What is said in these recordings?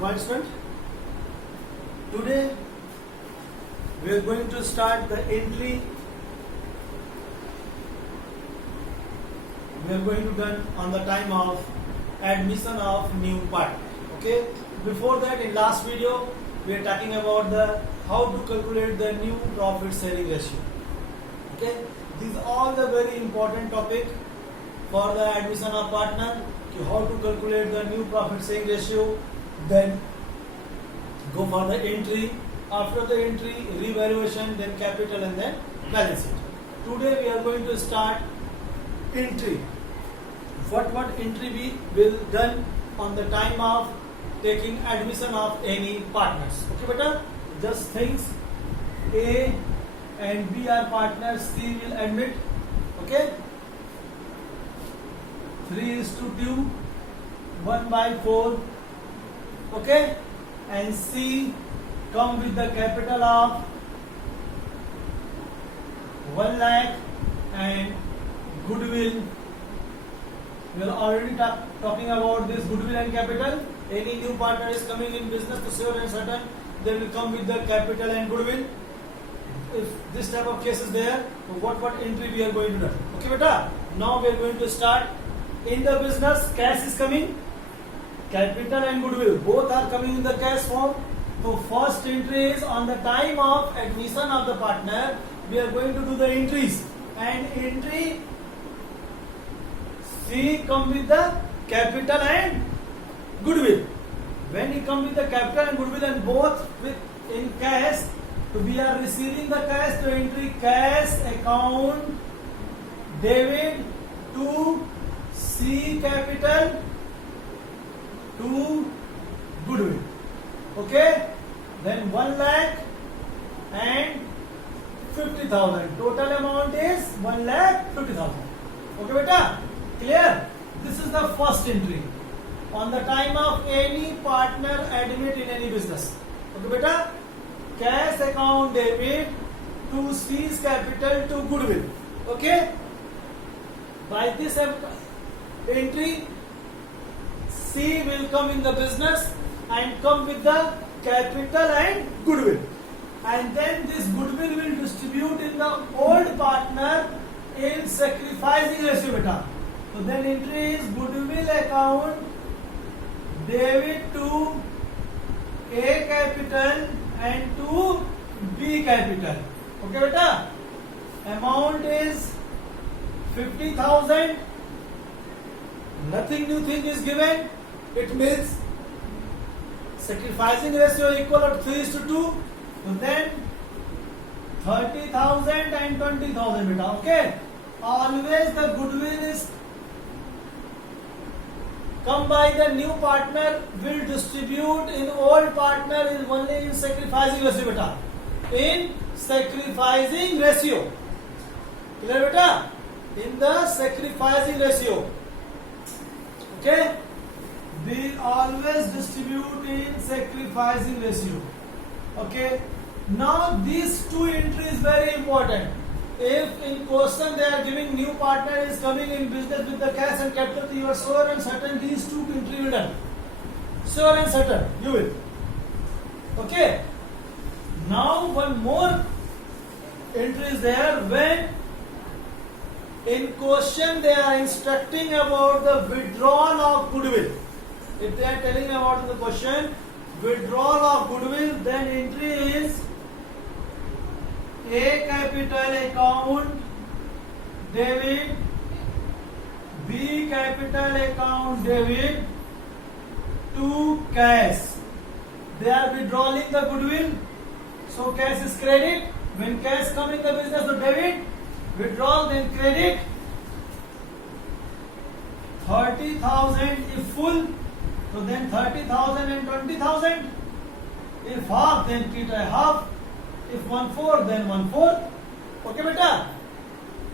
Good morning, student. Today we are going to start the entry. We are going to done on the time of admission of new partner. Okay. Before that, in last video, we are talking about the how to calculate the new profit sharing ratio. Okay. These are all the very important topic for the admission of partner. How to calculate the new profit sharing ratio, then go for the entry, after the entry revaluation, then capital and then balance sheet. Today we are going to start entry. What entry we will done on the time of taking admission of any partners. Okay beta, just things A and B are partners, C will admit. Okay, 3:2, 1/4. Okay, and C come with the capital of 1 lakh and goodwill. We are already talking about this goodwill and capital. Any new partner is coming in business to sure and certain they will come with the capital and goodwill. If this type of case is there, so what entry we are going to do? Okay beta, now we are going to start. In the business, cash is coming, capital and goodwill both are coming in the cash form. So first entry is on the time of admission of the partner. We are going to do the entries, and entry C come with the capital and goodwill. When he come with the capital and goodwill and both with in cash, so we are receiving the cash to entry cash account debit to C capital to goodwill. Okay, then 1 lakh and 50,000. Total amount is 1,50,000. Okay beta, clear? This is the first entry on the time of any partner admit in any business. Okay beta, cash account debit to C's capital to goodwill. Okay, by this entry C will come in the business and come with the capital and goodwill, and then this goodwill will distribute in the old partner in sacrificing ratio beta. So then entry is goodwill account debit to A capital and to B capital. Okay beta, amount is 50,000. Nothing new thing is given. It means sacrificing ratio equal to 3:2. So then 30,000 and 20,000 beta. Okay. Always the goodwill is come by the new partner will distribute in old partner is only in sacrificing ratio beta. In sacrificing ratio. Clear beta? In the sacrificing ratio. Okay, we always distribute in sacrificing ratio. Okay, now these two entries very important. If in question they are giving new partner is coming in business with the cash and capital, you are sure and certain these two entry will done. Sure and certain you will. Okay, now one more entry is there when in question they are instructing about the withdrawal of goodwill. If they are telling about the question withdrawal of goodwill, then entry is A capital account debit, B capital account debit to cash. They are withdrawing the goodwill, so cash is credit. When cash come in the business, so debit. Withdrawal, then credit. 30,000 if full, so then 30,000 and 20,000. If half, then treat a half. If 1/4, then 1/4. Okay beta,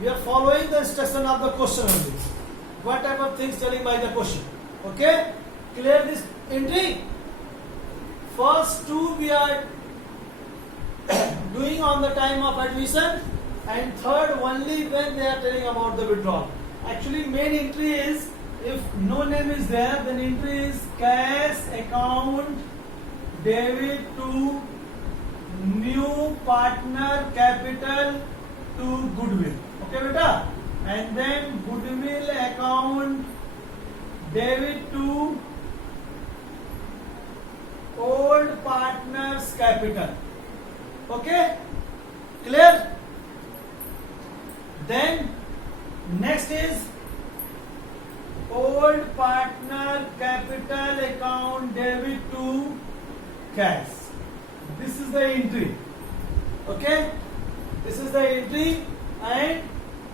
we are following the instruction of the question only. What type of things telling by the question? Okay, clear this entry. First two we are doing on the time of admission, and third only when they are telling about the withdrawal. Actually main entry is If no name is there, then entry is cash account debit to new partner capital to goodwill. Okay, beta? And then goodwill account debit to old partners capital. Okay? Clear? Then next is old partner capital account debit to cash. This is the entry. Okay? This is the entry, and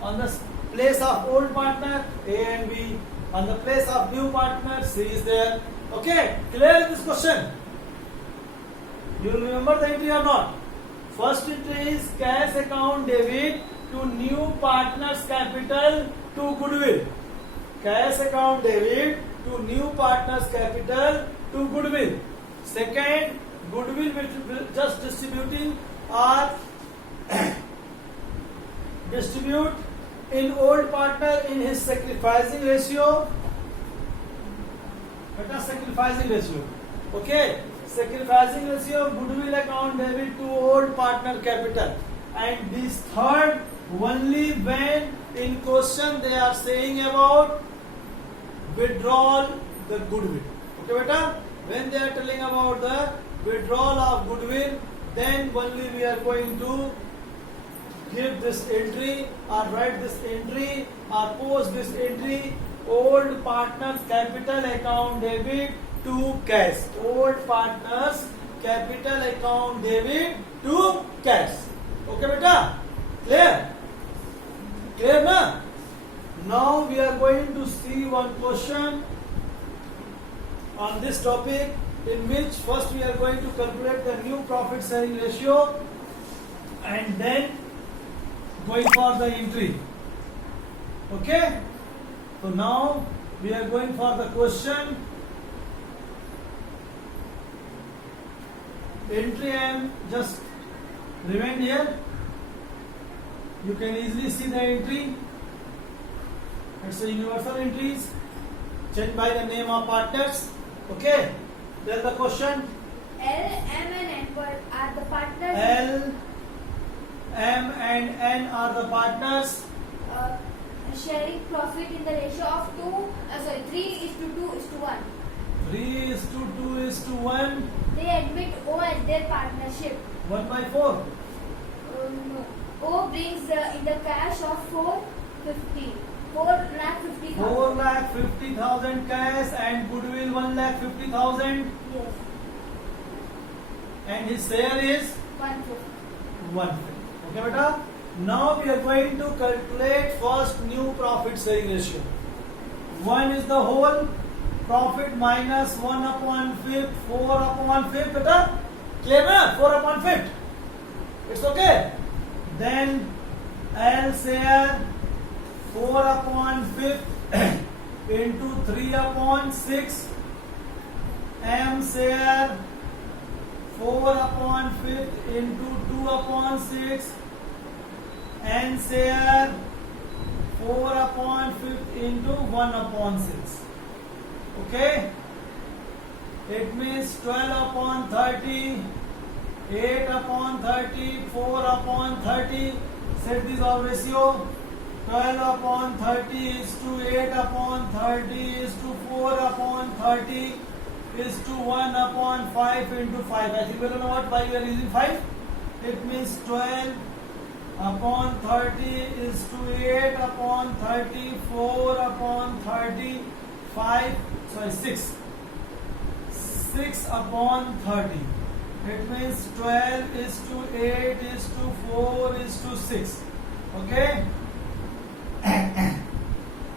on the place of old partner A and B, on the place of new partner C is there. Okay? Clear this question? You will remember the entry or not? First entry is cash account debit to new partners capital to goodwill. Cash account debit to new partners capital to goodwill. Second, goodwill will just distributing or distribute in old partner in his sacrificing ratio. What is sacrificing ratio? Okay, sacrificing ratio goodwill account debit to old partner capital. And this third, only when in question they are saying about withdrawal the goodwill. Okay, beta? When they are telling about the withdrawal of goodwill, then only we are going to give this entry or write this entry or post this entry. Old partners capital account debit to cash. Old partners capital account debit to cash. Okay, beta? Clear? Clear na? Now we are going to see one question on this topic, in which first we are going to calculate the new profit sharing ratio and then going for the entry. Okay? So now we are going for the question. Entry I am just remained here. You can easily see the entry. It's a universal entries checked by the name of partners. Okay. There's the question. L, M and N are the partners. L, M and N are the partners. Sharing profit in the ratio of 3:2:1. 3:2:1. They admit O as their partnership. 1/4. No. O brings in the cash of 4,50,000. 4,50,000 cash and goodwill 1,50,000. Yes. And his share is 150. 150. Okay, beta? Now we are going to calculate first new profit sharing ratio. 1 is the whole profit minus 1/5, 4/5, beta? Clear na? 4/5. It's okay? Then L share 4/5 into 3/6. M share 4/5 into 2/6. N share 4/5 into 1/6. Okay? It means 12/30, 8/30, 4/30. Set this our ratio. 12/30 is to 8/30 is to 4/30 is to 1/5 into 5. I think we don't know what, why we are using 5. It means 12/30 is to 8/30, 4/30, 5, sorry 6. 6/30. It means 12 is to 8 is to 4 is to 6. Okay?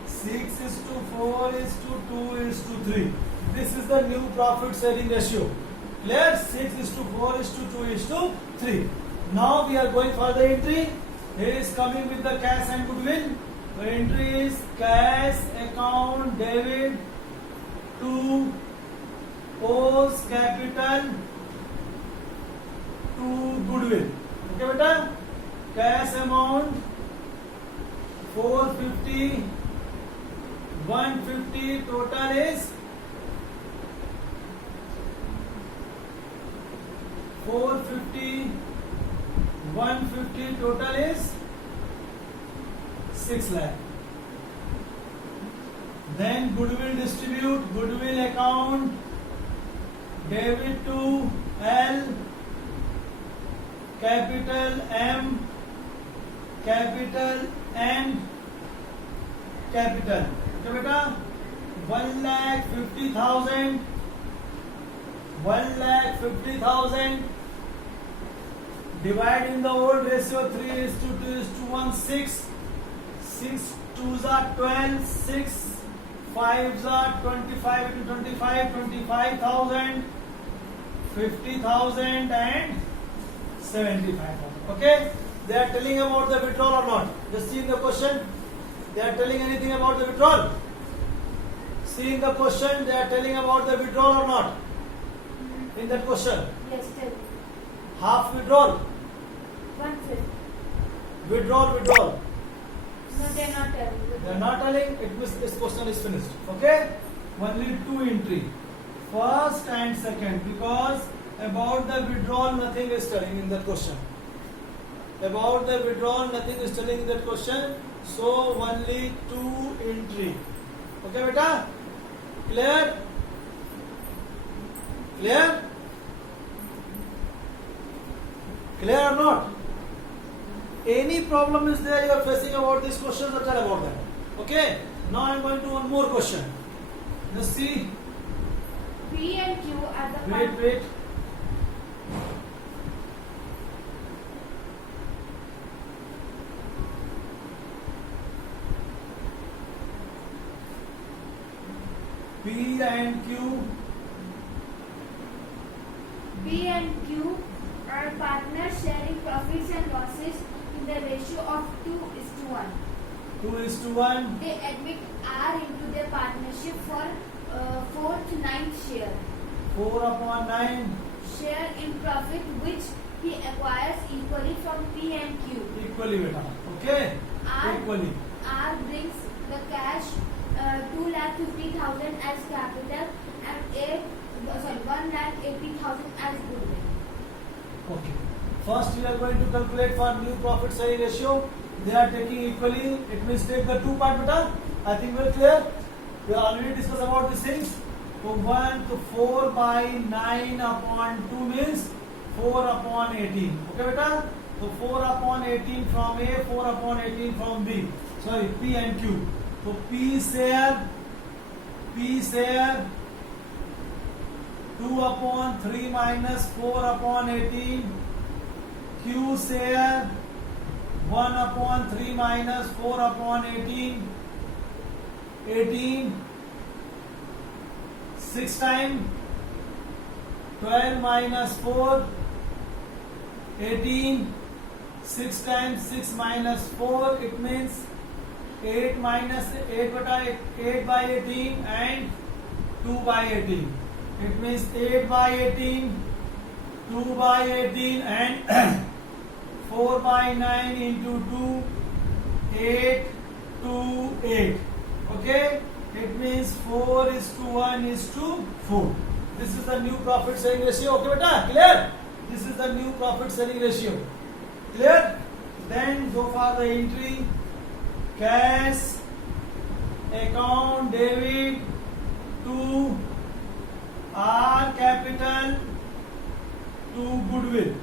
6 is to 4 is to 2 is to 3. This is the new profit sharing ratio. Clear? 6 is to 4 is to 2 is to 3. Now we are going for the entry. He is coming with the cash and goodwill. The entry is cash account debit to O's capital to goodwill. Okay, beta? Cash amount 450 150 total is 450. 150 total is 6 lakh. Then goodwill distribute, goodwill account, debit to L, capital M, capital N, capital. Okay, beta? 1,50,000. 1,50,000. Divide in the old ratio 3:2:1 6. 6 2s are 12. 6 5s are 25 into 25. 25,000. 50,000 and 75,000. Okay? They are telling about the withdrawal or not? Just see in the question. They are telling anything about the withdrawal? See in the question. They are telling about the withdrawal or not? In that question. Yes, tell. Half withdrawal. 1/5. Withdrawal. No, they're not telling. They are not telling. It means this question is finished. Okay? Only two entry. First and second. Because about the withdrawal nothing is telling in that question. About the withdrawal nothing is telling in that question. So only two entry. Okay, beta? Clear? Clear? Clear or not? Any problem is there you are facing about this question, so tell about that. Okay? Now I am going to one more question. Just see. P and Q are the Wait. P and Q. P and Q are partners sharing profits and losses in the ratio of 2:1. 2:1. They admit R into their partnership for 4th 9th share. 4/9. Share in profit which he acquires equally from P and Q. Equally, beta. Okay? Equally. R brings the cash 2,50,000 as capital and 1,80,000 as goodwill. Okay. First we are going to calculate for new profit sharing ratio. They are taking equally. It means take the two part, beta. I think we are clear. We already discussed about these things. So 1 to 4/9/2 means 4/18. Okay, beta? So 4/18 from A, 4/18 from B. Sorry, P and Q. So P share 2/3 minus 4/18. Q share 1/3 minus 4/18. 18. 6 times 12 minus 4. 18. 6 times 6 minus 4. It means 8 minus 8/18 and 2/18. It means 8/18, 2/18 and 4/9 into 2, 8 to 8. Okay? It means 4:1:4. This is the new profit sharing ratio. Okay, beta? Clear? This is the new profit sharing ratio. Clear? Then go for the entry. Cash account debit to R capital to goodwill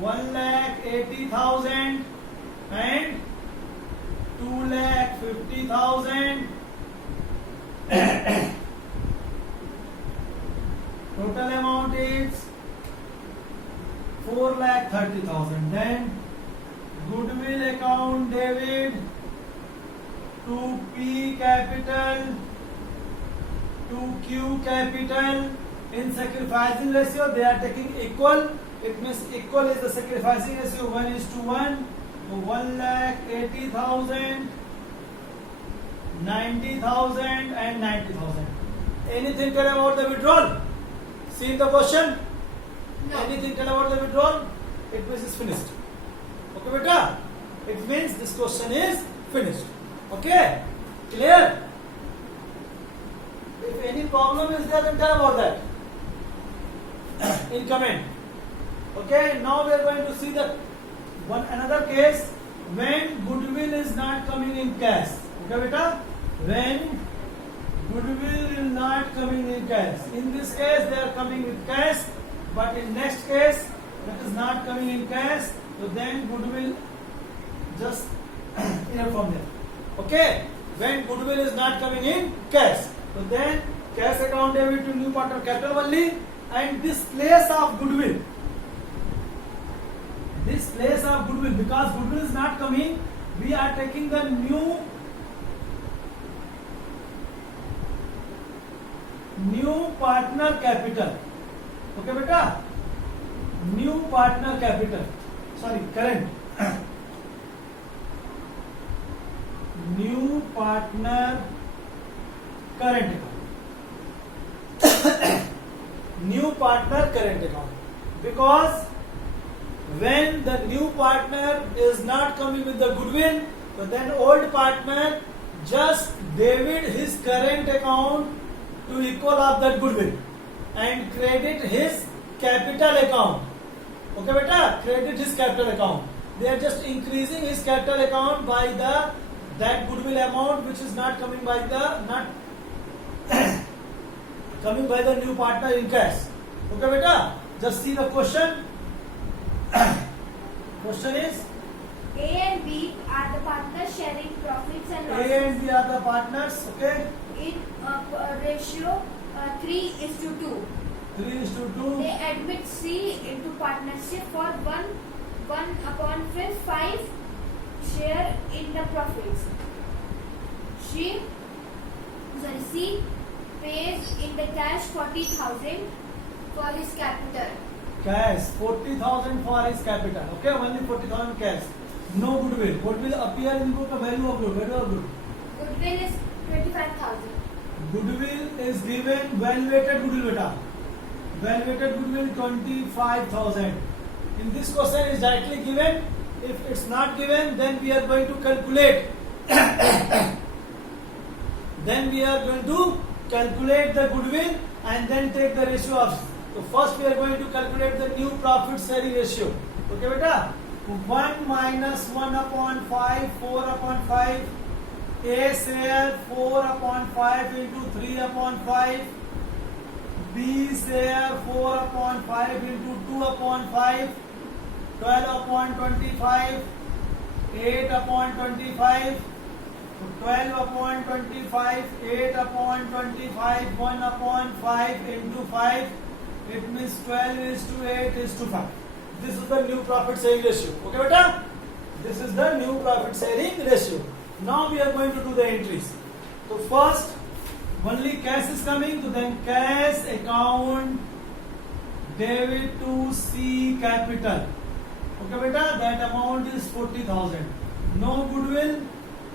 1,80,000 and 2,50,000. Total amount is 4,30,000. Then goodwill account debit to P capital to Q capital. In sacrificing ratio they are taking equal. It means equal is the sacrificing ratio 1:1. So 1,80,000, 90,000 and 90,000. Anything tell about the withdrawal? See in the question? No. Anything tell about the withdrawal? It means it's finished. Okay, beta? It means this question is finished. Okay? Clear? If any problem is there, then tell about that in comment. Okay, now we are going to see the another case when goodwill is not coming in cash. Okay, beta? When goodwill is not coming in cash. In this case, they are coming with cash, but in next case, that is not coming in cash. So then goodwill just from there. Okay, when goodwill is not coming in cash, so then cash account debit to new partner capital only, and this place of goodwill. This place of goodwill, because goodwill is not coming, we are taking the new partner capital. Okay, beta? New partner capital. Sorry, current. New partner current account. New partner current account. Because when the new partner is not coming with the goodwill, so then old partner just debit his current account to equal of that goodwill and credit his capital account. Okay, beta? Credit his capital account. They are just increasing his capital account by that goodwill amount which is not coming by the coming by the new partner in cash. Okay, beta? Just see the question. Question is A and B are the partners sharing profits and losses. A and B are the partners. Okay. In ratio 3:2. 3:2. They admit C into partnership for 1/5 share in the profits. C pays in the cash 40,000 for his capital. Cash 40,000 for his capital. Okay, only 40,000 cash. No goodwill. What will appear in book? The value of good. Value of good. Goodwill is 25,000. Goodwill is given valuated goodwill, beta. Valuated goodwill 25,000. In this question is directly given. If it's not given, then we are going to calculate. Then we are going to calculate the goodwill and then take the ratio of. So first we are going to calculate the new profit sharing ratio. Okay, beta? 1 minus 1/5, 4/5. A share 4/5 into 3/5. B share 4/5 into 2/5. 12/25. 8/25. 12/25. 8/25. 1/5 into 5. It means 12:8:5. This is the new profit sharing ratio. Okay, beta? This is the new profit sharing ratio. Now we are going to do the entries. So first, only cash is coming. So then cash account debit to C capital. Okay, beta? That amount is 40,000. No goodwill.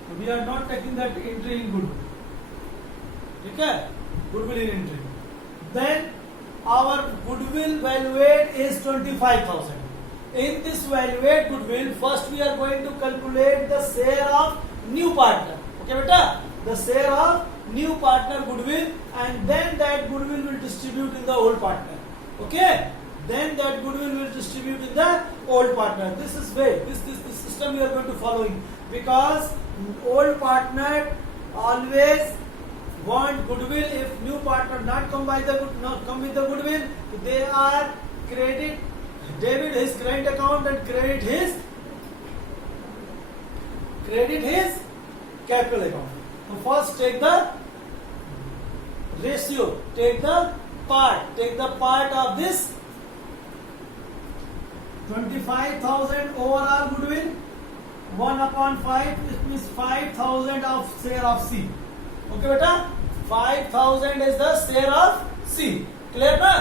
So we are not taking that entry in goodwill. Okay? Goodwill in entry. Then our goodwill valuate is 25,000. In this valuate goodwill, first we are going to calculate the share of new partner. Okay, beta? The share of new partner goodwill, and then that goodwill will distribute in the old partner. Okay? Then that goodwill will distribute in the old partner. This is way. This system we are going to following, because old partner always want goodwill. If new partner not come with the goodwill, they are debit his current account and credit his capital account. So first take the ratio, take the part of this 25,000 overall goodwill. 1/5, it means 5,000 of share of C. Okay, beta? 5,000 is the share of C. Clear, na?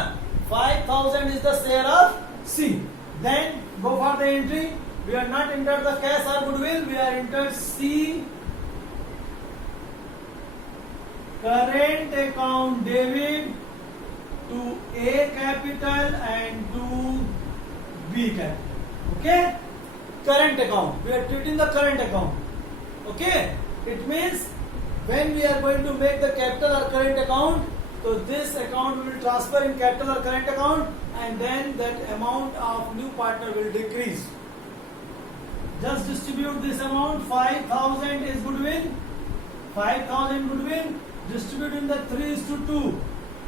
5,000 is the share of C. Then go for the entry. We are not entered the cash or goodwill. We are entered C current account debit to A capital and to B capital. Okay? Current account. We are treating the current account. Okay? It means when we are going to make the capital or current account, so this account will transfer in capital or current account, and then that amount of new partner will decrease. Just distribute this amount. 5,000 is goodwill. 5,000 goodwill. Distribute in the 3:2.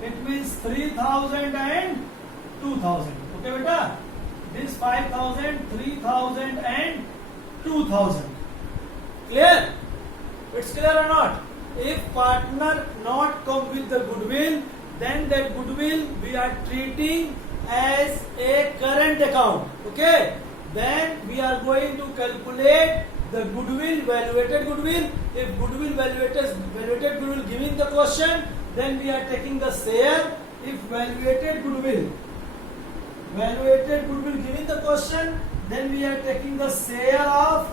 It means 3,000 and 2,000. Okay, beta? This 5,000, 3,000 and 2,000. Clear? It's clear or not? If partner not come with the goodwill, then that goodwill we are treating as a current account. Okay? Then we are going to calculate the goodwill, valuated goodwill. If goodwill valuated goodwill given the question, then we are taking the share. If valuated goodwill given the question, then we are taking the share of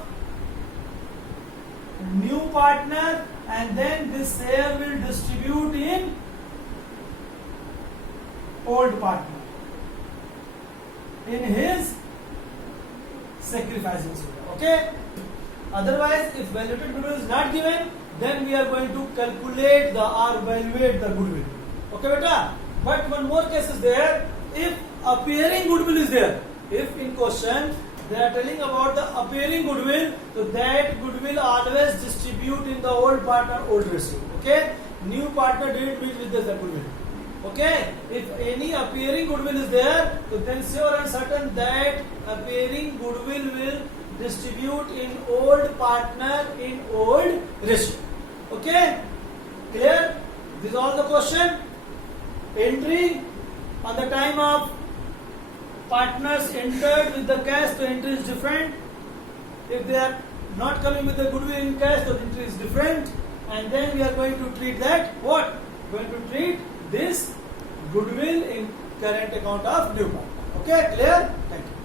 new partner, and then this share will distribute in old partner in his sacrificing suit. Okay? Otherwise, if valuated goodwill is not given, then we are going to calculate or evaluate the goodwill. Okay, beta? But one more case is there. If appearing goodwill is there, if in question they are telling about the appearing goodwill, so that goodwill always distribute in the old partner old ratio. Okay? New partner didn't meet with the goodwill. Okay? If any appearing goodwill is there, so then sure and certain that appearing goodwill will distribute in old partner in old ratio. Okay? Clear? This is all the question. Entry on the time of partners entered with the cash, the entry is different. If they are not coming with the goodwill in cash, the entry is different. And then we are going to treat that what? Going to treat this goodwill in current account of new partner. Okay, clear? Thank you.